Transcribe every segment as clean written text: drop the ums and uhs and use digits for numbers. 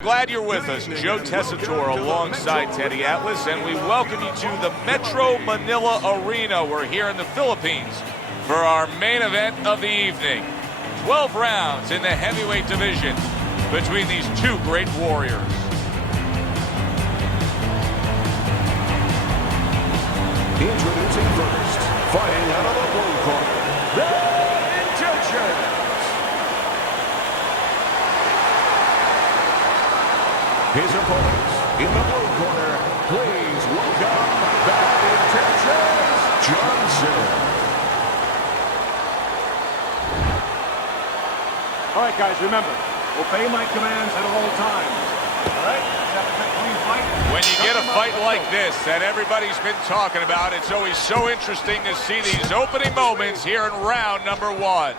Glad you're with us. Joe Tessitore alongside Teddy Atlas, and we welcome you to the Metro Manila Arena. We're here in the Philippines for our main event of the evening. 12 rounds in the heavyweight division between these two great warriors. Introducing first, fighting out of the blue corner, the Intentions. His opponents in the blue corner, please welcome Bad Intentions Johnson. All right, guys, remember, obey my commands at all times. All right, let's have a good clean fight. When you get a fight like this that everybody's been talking about, it's always so interesting to see these opening moments here in round number one.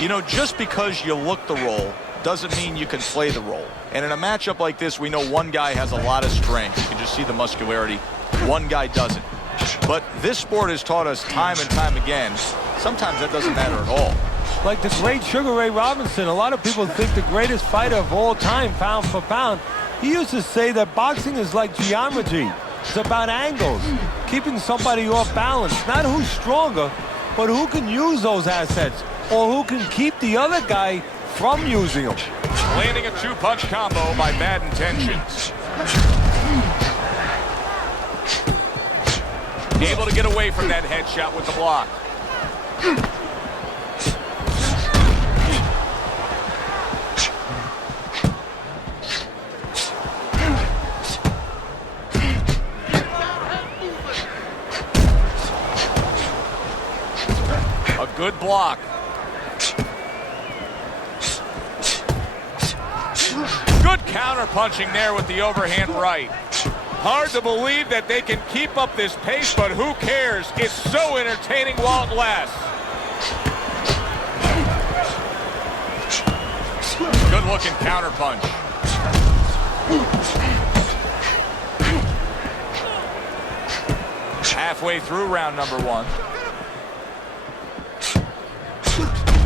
You know, just because you look the role doesn't mean you can play the role. And in a matchup like this, we know one guy has a lot of strength. You can just see the muscularity. One guy doesn't. But this sport has taught us time and time again, sometimes that doesn't matter at all. Like the great Sugar Ray Robinson, a lot of people think the greatest fighter of all time, pound for pound. He used to say that boxing is like geometry. It's about angles, keeping somebody off balance. Not who's stronger, but who can use those assets, or who can keep the other guy from using them. Landing a two-punch combo by Bad Intentions. Able to get away from that headshot with the block. A good block. Good counter-punching there with the overhand right. Hard to believe that they can keep up this pace, but who cares? It's so entertaining while it lasts. Good-looking counter-punch. Halfway through round number one.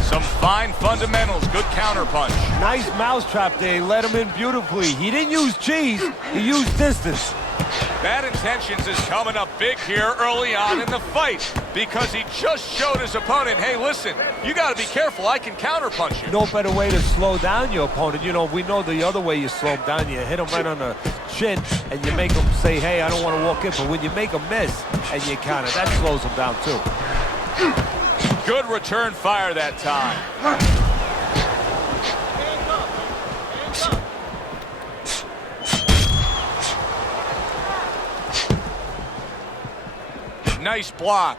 Some fine fundamentals, good counterpunch. Nice mousetrap there, he let him in beautifully. He didn't use cheese, he used distance. Bad Intentions is coming up big here early on in the fight because he just showed his opponent, hey, listen, you got to be careful, I can counterpunch you. No better way to slow down your opponent. You know, we know the other way you slow him down, you hit him right on the chin and you make him say, hey, I don't want to walk in, but when you make him miss and you counter, that slows him down too. Good return fire that time. Nice block.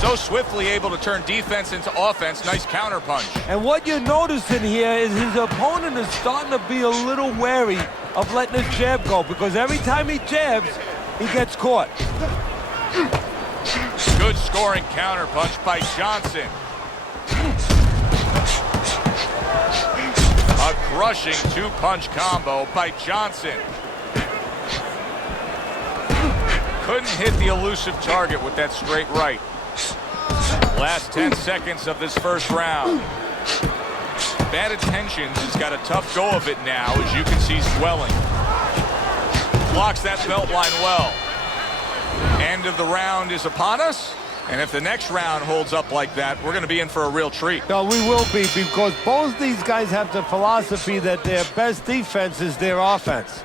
So swiftly able to turn defense into offense. Nice counter punch. And what you're noticing here is his opponent is starting to be a little wary of letting his jab go, because every time he jabs, he gets caught. Good scoring counter punch by Johnson. A crushing two-punch combo by Johnson. Couldn't hit the elusive target with that straight right. Last 10 seconds of this first round. Bad Intentions has got a tough go of it now, as you can see swelling. Blocks that belt line well. End of the round is upon us, and if the next round holds up like that, we're going to be in for a real treat. No, we will be, because both these guys have the philosophy that their best defense is their offense.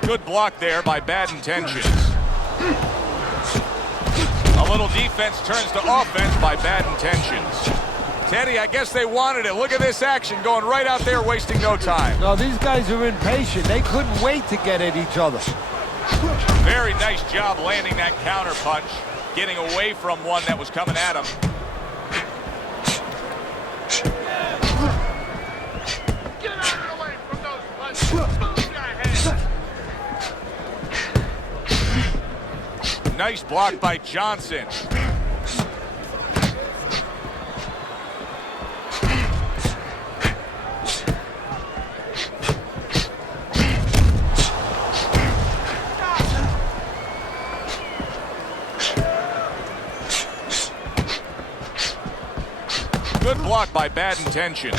Good block there by Bad Intentions. A little defense turns to offense by Bad Intentions. Teddy, I guess they wanted it. Look at this action going right out there, wasting no time. No, these guys are impatient. They couldn't wait to get at each other. Very nice job landing that counter punch, getting away from one that was coming at him. Get out of the way from those punches. Move your head. Nice block by Johnson. block by Bad Intentions.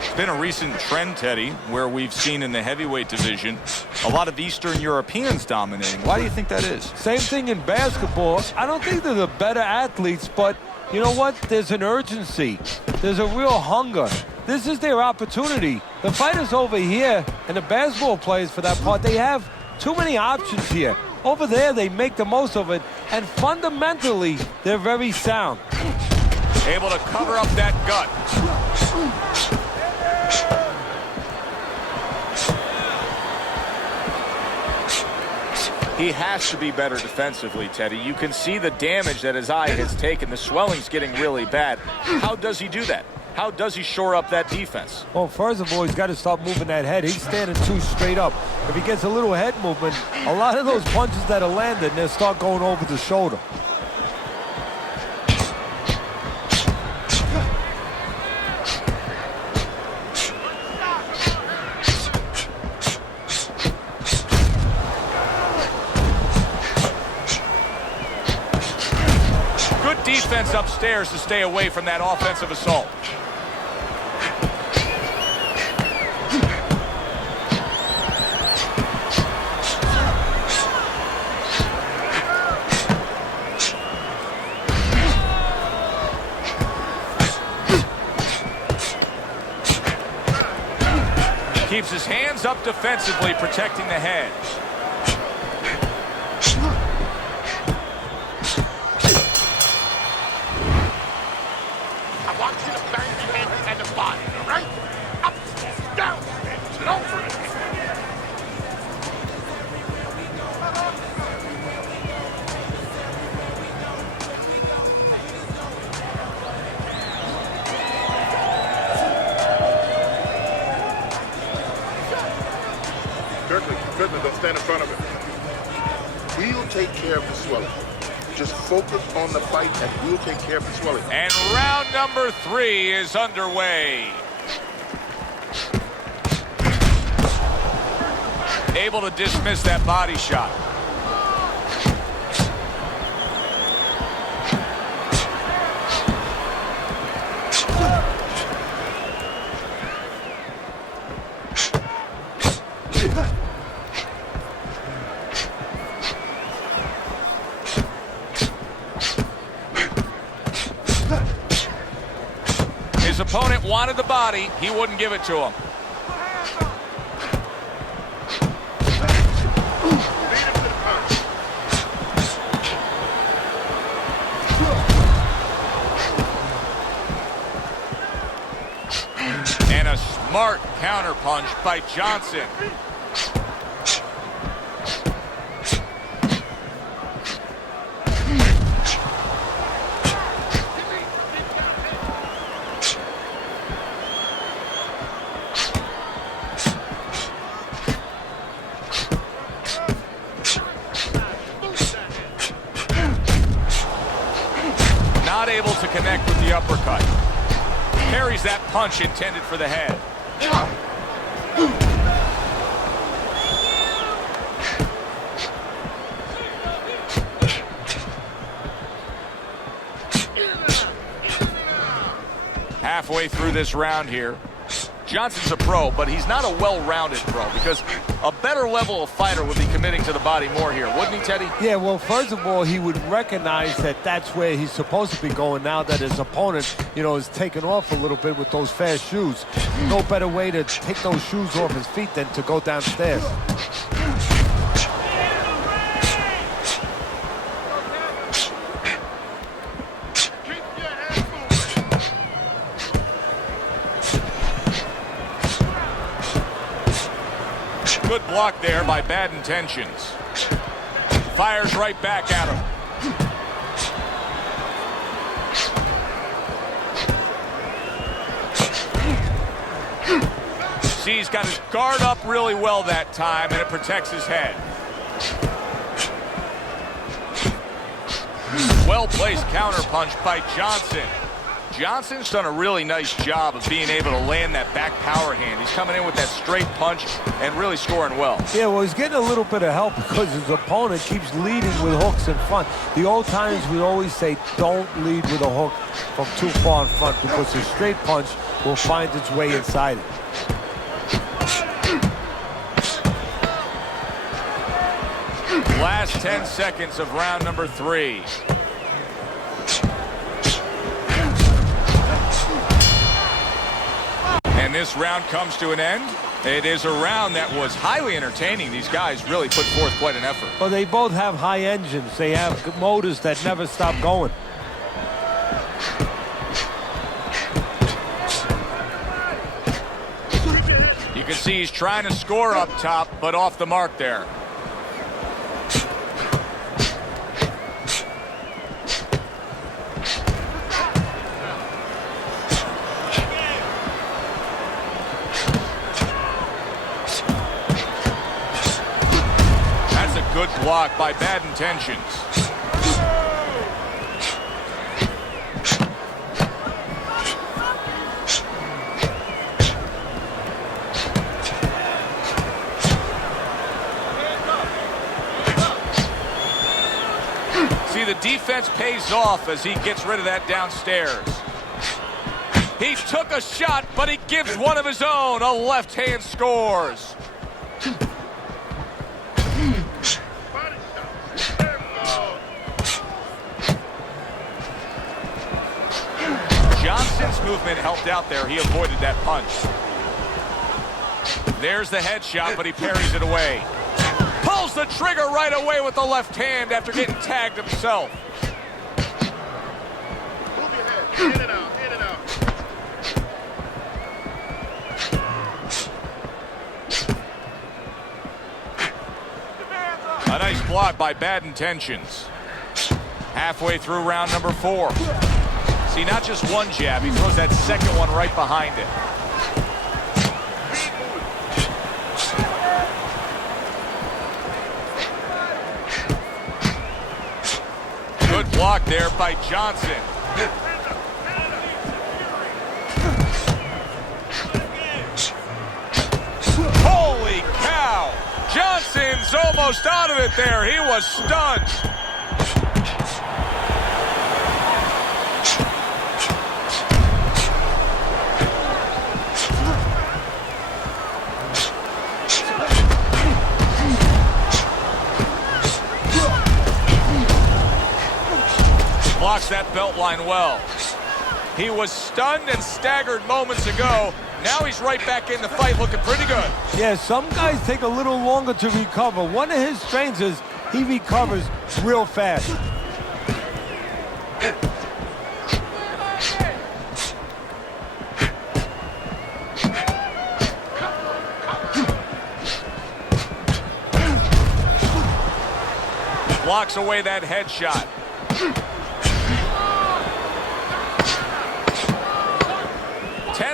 It's been a recent trend, Teddy, where we've seen in the heavyweight division a lot of Eastern Europeans dominating. Why do you think that is? Same thing in basketball. I don't think they're the better athletes, but you know what? There's an urgency. There's a real hunger. This is their opportunity. The fighters over here and the basketball players, for that part, they have too many options here. Over there, they make the most of it, and fundamentally, they're very sound. Able to cover up that gut. He has to be better defensively, Teddy. You can see the damage that his eye has taken. The swelling's getting really bad. How does he do that? How does he shore up that defense? Well, first of all, he's got to stop moving that head. He's standing too straight up. If he gets a little head movement, a lot of those punches that are landed, they'll start going over the shoulder. Defense upstairs to stay away from that offensive assault. Keeps his hands up defensively, protecting the head. Kirk, don't stand in front of him. We'll take care of the swelling. Just focus on the fight and we'll take care of the swelling. And round number 3 is underway. Able to dismiss that body shot. His opponent wanted the body. He wouldn't give it to him. And a smart counterpunch by Johnson. Not able to connect with the uppercut. Parries that punch intended for the head. Halfway through this round here. Johnson's a pro, but he's not a well-rounded pro because a better level of fighter would be committing to the body more here, wouldn't he, Teddy? Yeah, well, first of all, he would recognize that that's where he's supposed to be going now that his opponent, is taken off a little bit with those fast shoes. No better way to take those shoes off his feet than to go downstairs. Good block there by Bad Intentions. Fires right back at him. See, he's got his guard up really well that time, and it protects his head. Well-placed counterpunch by Johnson. Johnson's done a really nice job of being able to land that back power hand. He's coming in with that straight punch and really scoring well. Yeah, well, he's getting a little bit of help because his opponent keeps leading with hooks in front. The old timers would always say, don't lead with a hook from too far in front because his straight punch will find its way inside it. Last 10 seconds of round number 3. And this round comes to an end. It is a round that was highly entertaining. These guys really put forth quite an effort. Well, they both have high engines. They have motors that never stop going. You can see he's trying to score up top, but off the mark there. Good block by Bad Intentions. See, the defense pays off as he gets rid of that downstairs. He took a shot, but he gives one of his own. A left hand scores. Johnson's movement helped out there. He avoided that punch. There's the headshot, but he parries it away. Pulls the trigger right away with the left hand after getting tagged himself. Move your head. In and out. In and out. A nice block by Bad Intentions. Halfway through round number 4. See, not just one jab, he throws that second one right behind it. Good block there by Johnson. Holy cow! Johnson's almost out of it there. He was stunned. Blocks that belt line well. He was stunned and staggered moments ago. Now he's right back in the fight looking pretty good. Yeah, some guys take a little longer to recover. One of his strengths is he recovers real fast. Blocks away that headshot.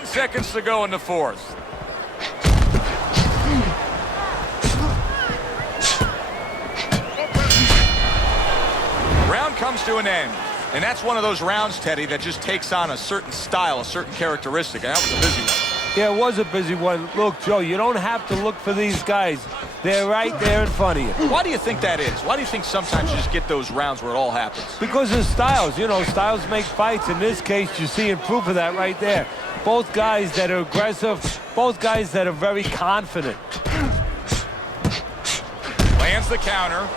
Seconds to go in the 4th. Round comes to an end. And that's one of those rounds, Teddy, that just takes on a certain style, a certain characteristic. And that was a busy one. Yeah, it was a busy one. Look, Joe, you don't have to look for these guys. They're right there in front of you. Why do you think that is? Why do you think sometimes you just get those rounds where it all happens? Because of styles. You know, styles make fights. In this case, you're seeing proof of that right there. Both guys that are aggressive, both guys that are very confident. Lands the counter.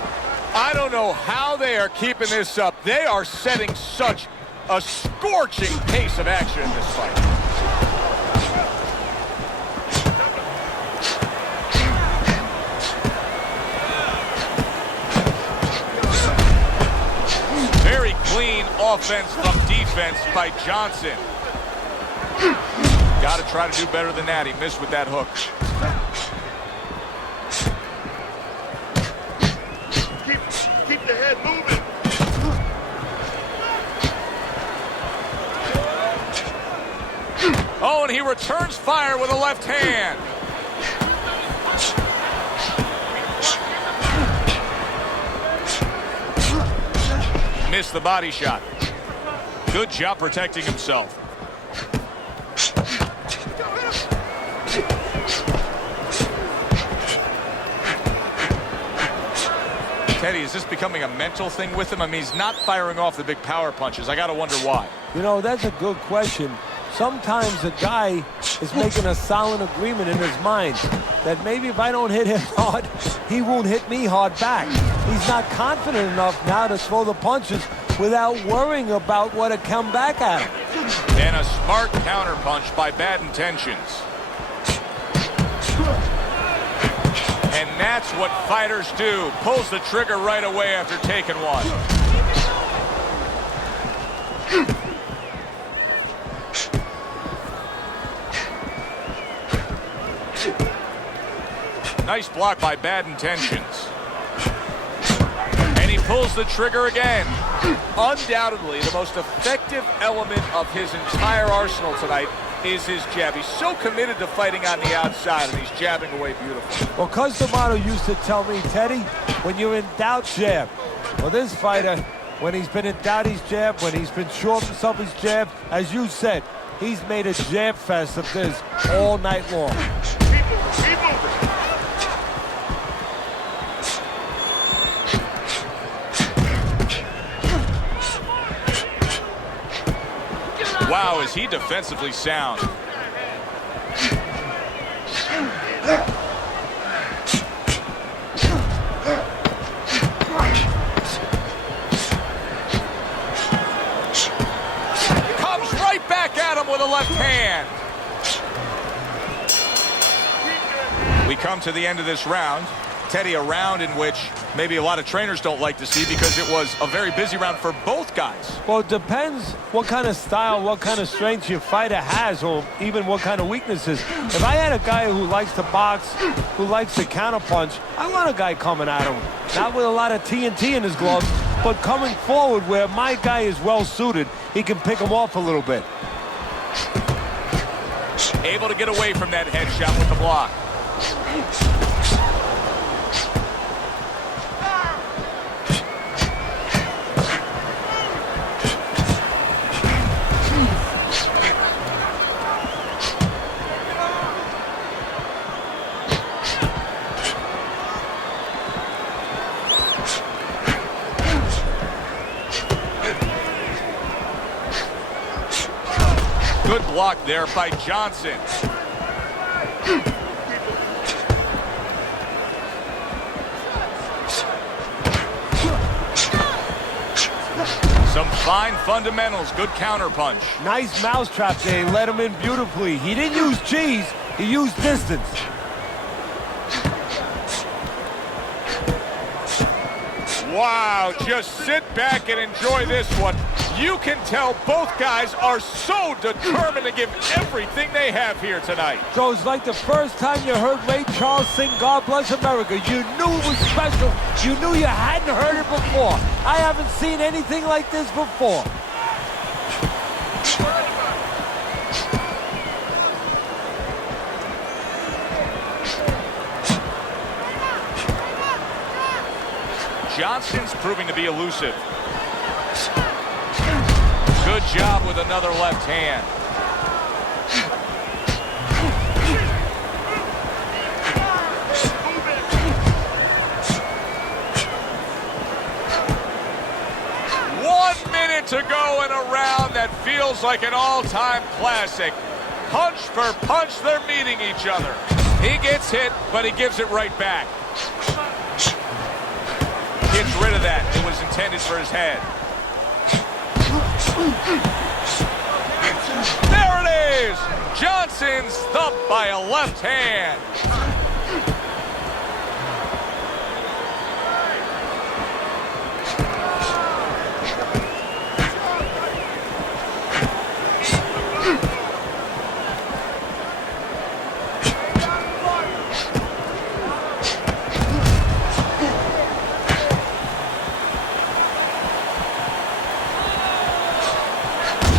I don't know how they are keeping this up. They are setting such a scorching pace of action in this fight. Very clean offense from defense by Johnson. Got to try to do better than that. He missed with that hook. Keep the head moving. Oh, and he returns fire with a left hand. Missed the body shot. Good job protecting himself. Teddy, is this becoming a mental thing with him? I mean, he's not firing off the big power punches. I got to wonder why. You know, that's a good question. Sometimes a guy is making a silent agreement in his mind that maybe if I don't hit him hard, he won't hit me hard back. He's not confident enough now to throw the punches without worrying about what will come back at him. And a smart counterpunch by Bad Intentions. And that's what fighters do. Pulls the trigger right away after taking one. Nice block by Bad Intentions. And he pulls the trigger again. Undoubtedly, the most effective element of his entire arsenal tonight is his jab. He's so committed to fighting on the outside, and he's jabbing away beautifully. Well, Cus D'Amato used to tell me, Teddy, when you're in doubt, jab. Well, this fighter, when he's been in doubt, he's jabbed. When he's been sure of himself, he's jabbed. As you said, he's made a jab fest of this all night long. Keep moving. Wow, is he defensively sound. Comes right back at him with a left hand. We come to the end of this round. Teddy, a round in which maybe a lot of trainers don't like to see because it was a very busy round for both guys. Well, it depends what kind of style, what kind of strength your fighter has, or even what kind of weaknesses. If I had a guy who likes to box, who likes to counterpunch, I want a guy coming at him. Not with a lot of TNT in his gloves, but coming forward where my guy is well-suited. He can pick him off a little bit. Able to get away from that headshot with the block. Good block there by Johnson. Some fine fundamentals. Good counterpunch. Nice mousetrap there. He let him in beautifully. He didn't use cheese. He used distance. Wow, just sit back and enjoy this one. You can tell both guys are so determined to give everything they have here tonight. So it's like the first time you heard Ray Charles sing God Bless America. You knew it was special. You knew you hadn't heard it before. I haven't seen anything like this before. Johnson's proving to be elusive. Good job with another left hand. One minute to go in a round that feels like an all-time classic. Punch for punch, they're meeting each other. He gets hit, but he gives it right back. Gets rid of that. It was intended for his head. There it is! Johnson's thumped by a left hand.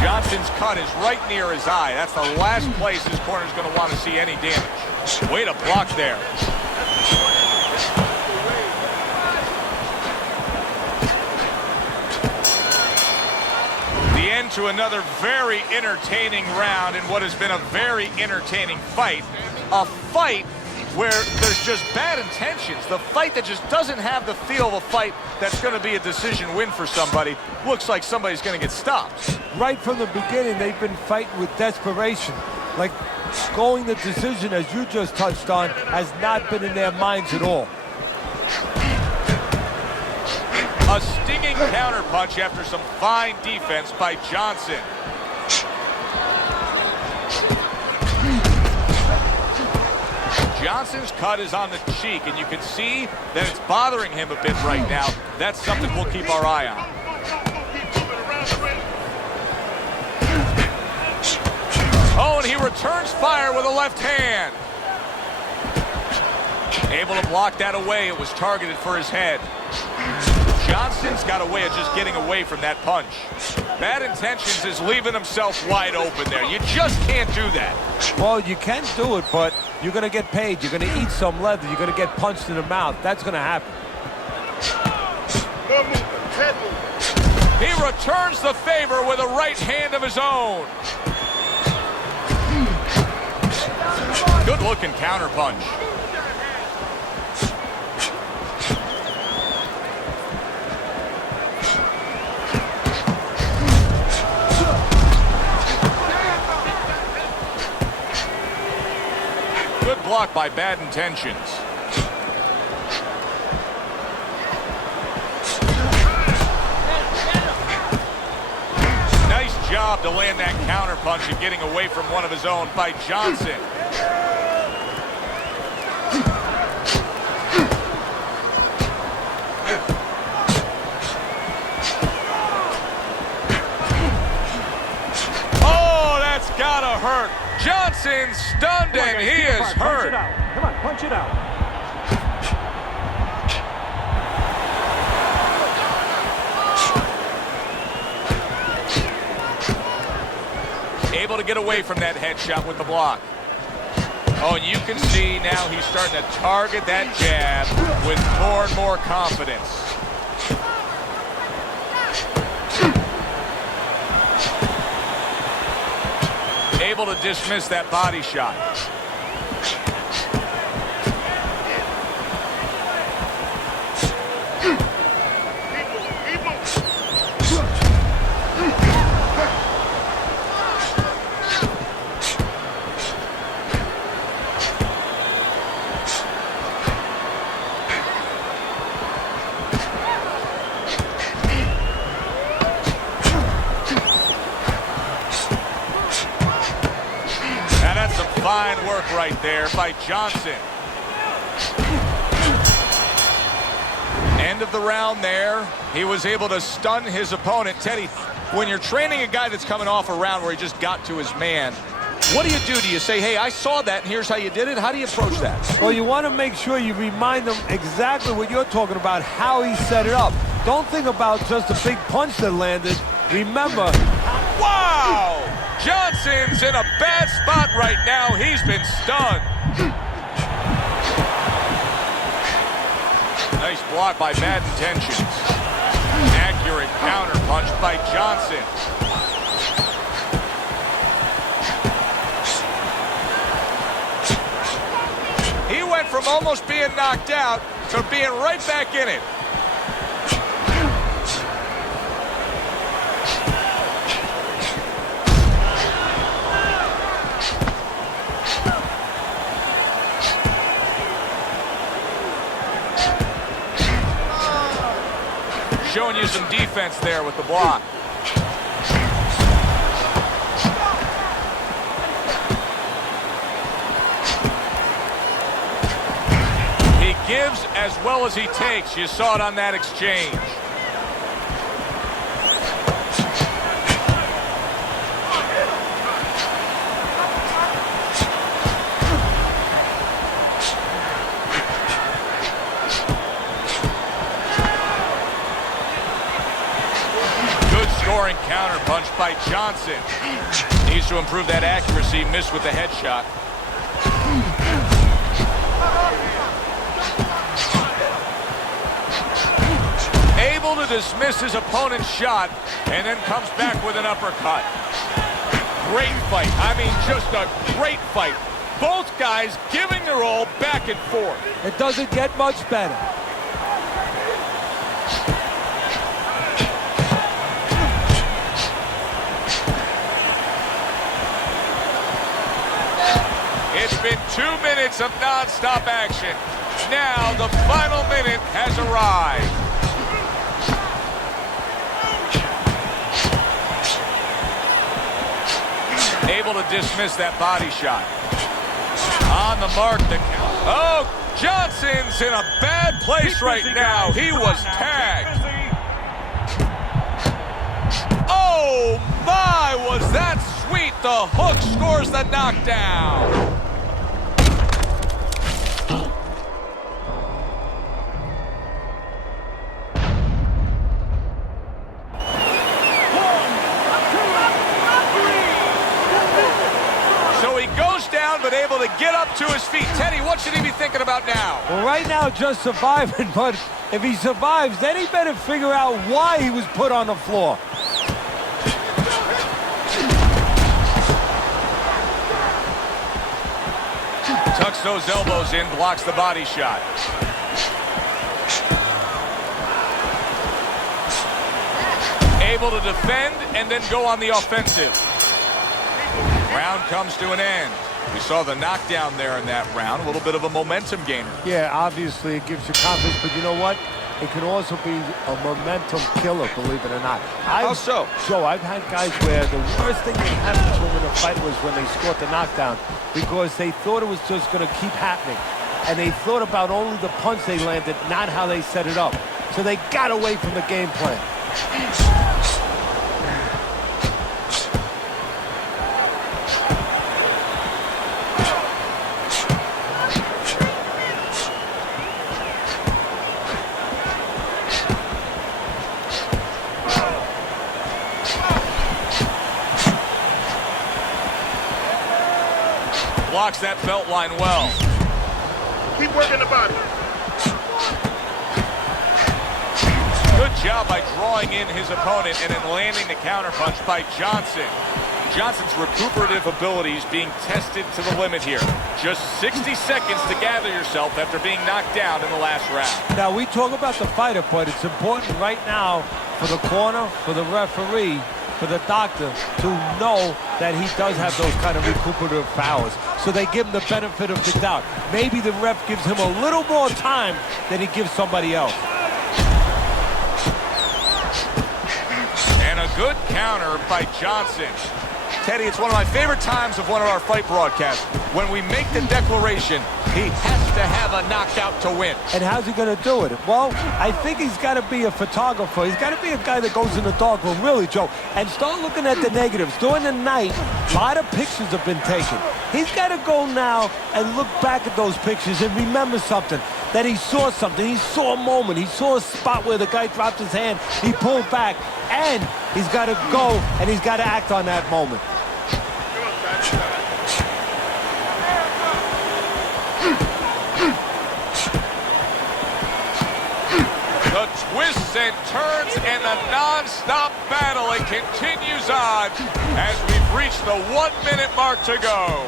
Johnson's cut is right near his eye. That's the last place his corner's going to want to see any damage. Way to block there. The end to another very entertaining round in what has been a very entertaining fight. A fight where there's just bad intentions. The fight that just doesn't have the feel of a fight that's going to be a decision win for somebody. Looks like somebody's going to get stopped. Right from the beginning, they've been fighting with desperation. Like going the decision, as you just touched on, has not been in their minds at all. A stinging counterpunch after some fine defense by Johnson. Johnson's cut is on the cheek, and you can see that it's bothering him a bit right now. That's something we'll keep our eye on. Oh, and he returns fire with a left hand. Able to block that away. It was targeted for his head. Johnson's got a way of just getting away from that punch. Bad intentions is leaving himself wide open there. You just can't do that. Well, you can do it, but you're going to get paid. You're going to eat some leather. You're going to get punched in the mouth. That's going to happen. He returns the favor with a right hand of his own. Good-looking counterpunch. Good block by Bad Intentions. Nice job to land that counterpunch and getting away from one of his own by Johnson. Oh, that's gotta hurt. Johnson's stunned and he is hurt. Come on, punch it out. Able to get away from that headshot with the block. Oh, and you can see now he's starting to target that jab with more and more confidence. Able to dismiss that body shot. Fine work right there by Johnson. End of the round there. He was able to stun his opponent. Teddy, when you're training a guy that's coming off a round where he just got to his man, what do you do? Do you say, hey, I saw that and here's how you did it? How do you approach that? Well, you want to make sure you remind them exactly what you're talking about, how he set it up. Don't think about just a big punch that landed. Remember. Wow! Johnson's in a bad spot right now. He's been stunned. Nice block by Bad Intentions. Accurate counterpunch by Johnson. He went from almost being knocked out to being right back in it. Showing you some defense there with the block. He gives as well as he takes. You saw it on that exchange. Scoring counterpunch by Johnson. Needs to improve that accuracy. Missed with the headshot. Able to to dismiss his opponent's shot and then comes back with an uppercut. Great fight. I mean, just a great fight. Both guys giving their all back and forth. It doesn't get much better. It's been 2 minutes of non-stop action. Now the final minute has arrived. Able to dismiss that body shot. On the mark, the count. Oh, Johnson's in a bad place right now. He was tagged. Oh my, was that sweet. The hook scores the knockdown. So he goes down, but able to get up to his feet. Teddy, what should he be thinking about now? Well, right now, just surviving, but if he survives, then he better figure out why he was put on the floor. Tucks those elbows in, blocks the body shot. Able to defend and then go on the offensive. Round comes to an end. We saw the knockdown there in that round. A little bit of a momentum gainer. Yeah, obviously it gives you confidence, but you know what? It can also be a momentum killer, believe it or not. How so? Joe, I've had guys where the worst thing that happened to them in a fight was when they scored the knockdown because they thought it was just going to keep happening. And they thought about only the punch they landed, not how they set it up. So they got away from the game plan. Blocks that belt line well. Keep working the body. Good job by drawing in his opponent and then landing the counterpunch by Johnson. Johnson's recuperative abilities being tested to the limit here. Just 60 seconds to gather yourself after being knocked down in the last round. Now, we talk about the fighter, but it's important right now for the corner, for the referee, for the doctor to know that he does have those kind of recuperative powers. So they give him the benefit of the doubt. Maybe the ref gives him a little more time than he gives somebody else. And a good counter by Johnson. Teddy, it's one of my favorite times of one of our fight broadcasts. When we make the declaration, he has to have a knockout to win. And how's he going to do it? Well, I think he's got to be a photographer. He's got to be a guy that goes in the darkroom, really, Joe, and start looking at the negatives. During the night, a lot of pictures have been taken. He's got to go now and look back at those pictures and remember something, that he saw something. He saw a moment. He saw a spot where the guy dropped his hand. He pulled back, and he's got to go, and he's got to act on that moment. The twists and turns and the non-stop battle, it continues on as we've reached the 1 minute mark to go.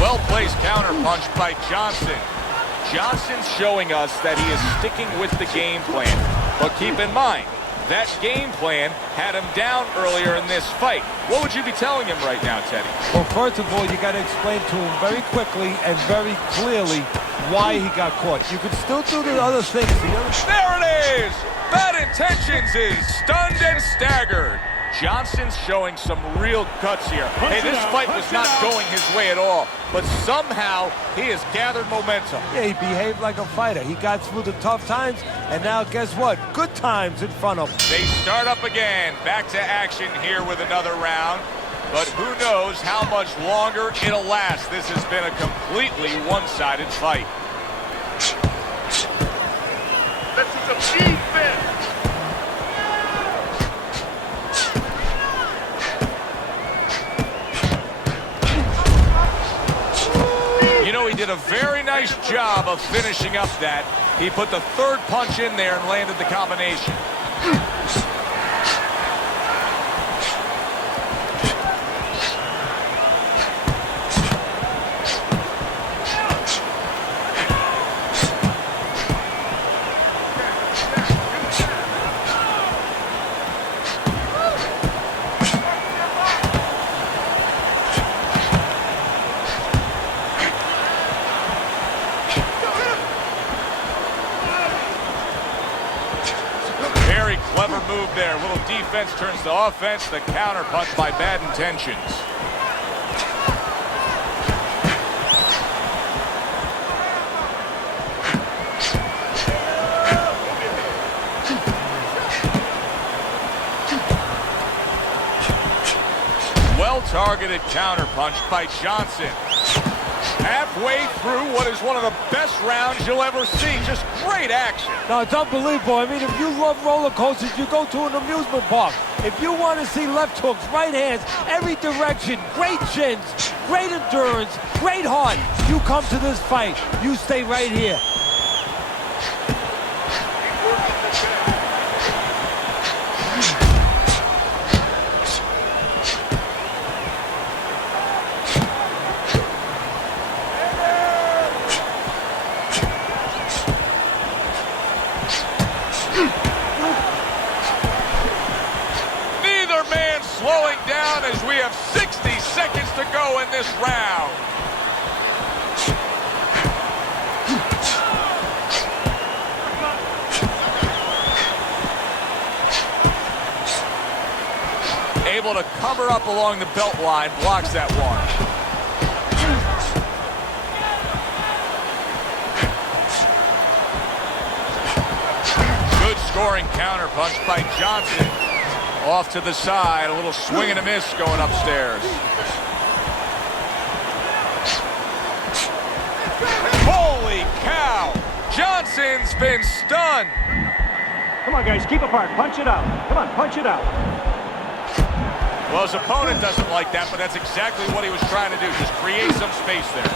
Well-placed counterpunch by Johnson. Johnson's showing us that he is sticking with the game plan. But keep in mind, that game plan had him down earlier in this fight. What would you be telling him right now, Teddy? Well, first of all, you got to explain to him very quickly and very clearly why he got caught. You can still do the other things. There it is! Bad Intentions is stunned and staggered. Johnson's showing some real guts here. Hey, this fight was not going his way at all, but somehow he has gathered momentum. Yeah, he behaved like a fighter. He got through the tough times, and now guess what? Good times in front of him. They start up again. Back to action here with another round. but who knows how much longer it'll last. This has been a completely one-sided fight. This is a defense. You know, he did a very nice job of finishing up that. He put the third punch in there and landed the combination. Clever move there. Little defense turns to offense. The counter punch by Bad Intentions. Well-targeted counter punch by Johnson. Halfway through what is one of the best rounds you'll ever see. Just great action. No, it's unbelievable. I mean, if you love roller coasters, you go to an amusement park. If you want to see left hooks, right hands, every direction, great chins, great endurance, great heart, you come to this fight. You stay right here. Slowing down as we have 60 seconds to go in this round. Able to cover up along the belt line, blocks that one. Good scoring counter punch by Johnson. Off to the side, a little swing and a miss going upstairs. Holy cow! Johnson's been stunned. Come on, guys, keep apart. Punch it out. Come on, punch it out. Well, his opponent doesn't like that, but that's exactly what he was trying to do. Just create some space there.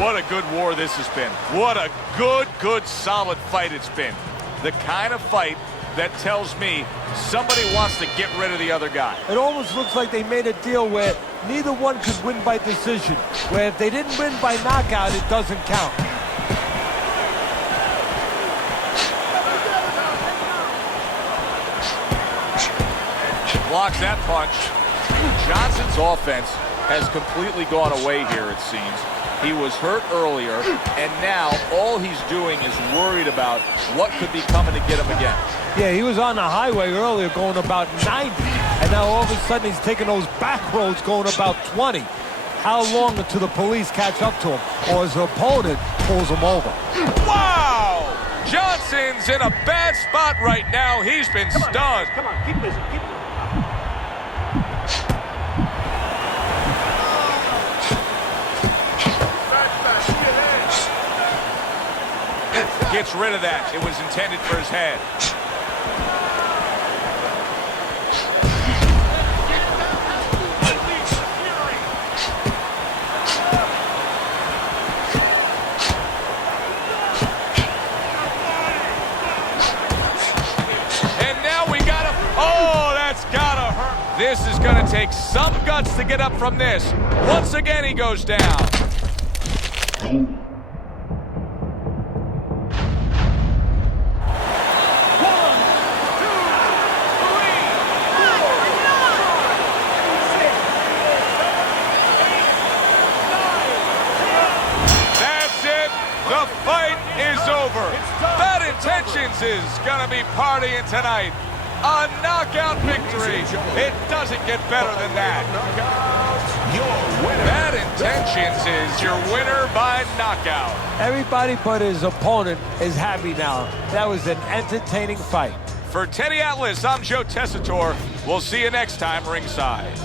What a good war this has been. What a good, solid fight it's been. The kind of fight that tells me somebody wants to get rid of the other guy. It almost looks like they made a deal where neither one could win by decision. Where if they didn't win by knockout, it doesn't count. Blocks that punch. Johnson's offense has completely gone away here, it seems. He was hurt earlier, and now all he's doing is worried about what could be coming to get him again. Yeah, he was on the highway earlier going about 90, and now all of a sudden he's taking those back roads going about 20. How long until the police catch up to him, or his opponent pulls him over? Wow! Johnson's in a bad spot right now. He's been stunned. Come on, keep busy. Keep... Gets rid of that. It was intended for his head. And now we gotta... Oh, that's gotta hurt. This is gonna take some guts to get up from this. Once again, he goes down. Bad Intentions is gonna be partying tonight. A knockout victory. It doesn't get better than that. Bad Intentions is your winner by knockout. Everybody but his opponent is happy now. That was an entertaining fight. For Teddy Atlas, I'm Joe Tessitore. We'll see you next time ringside.